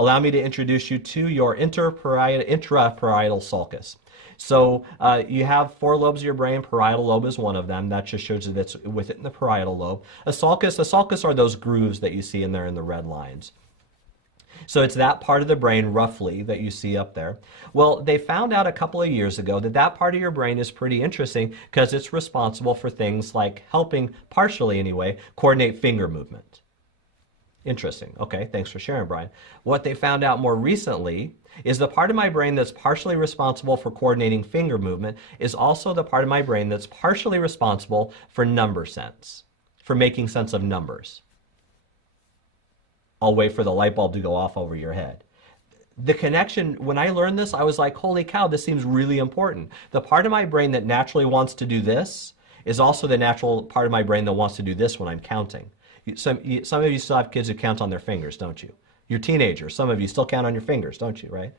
allow me to introduce you to your intraparietal sulcus. So you have 4 lobes of your brain. Parietal lobe is one of them. That just shows you that's within the parietal lobe. A sulcus are those grooves that you see in there in the red lines. So it's that part of the brain, roughly, that you see up there. Well, they found out a couple of years ago that that part of your brain is pretty interesting because it's responsible for things like helping, partially anyway, coordinate finger movement. Interesting. Okay, thanks for sharing, Brian. What they found out more recently is the part of my brain that's partially responsible for coordinating finger movement is also the part of my brain that's partially responsible for number sense, for making sense of numbers. I'll wait for the light bulb to go off over your head. The connection, when I learned this, I was like, holy cow, this seems really important. The part of my brain that naturally wants to do this is also the natural part of my brain that wants to do this when I'm counting. Some of you still have kids who count on their fingers, don't you? You're teenagers. Some of you still count on your fingers, don't you, right?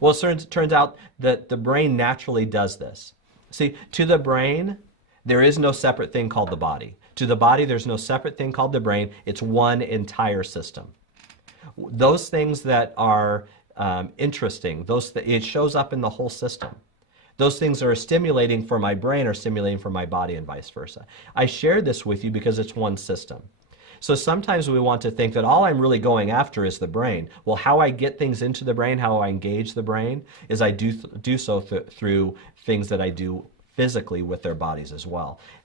Well, it turns out that the brain naturally does this. See, to the brain, there is no separate thing called the body. To the body, there's no separate thing called the brain. It's one entire system. Those things that are interesting, it shows up in the whole system. Those things that are stimulating for my brain are stimulating for my body and vice versa. I share this with you because it's one system. So sometimes we want to think that all I'm really going after is the brain. Well, how I get things into the brain, how I engage the brain, is I do so through things that I do physically with their bodies as well.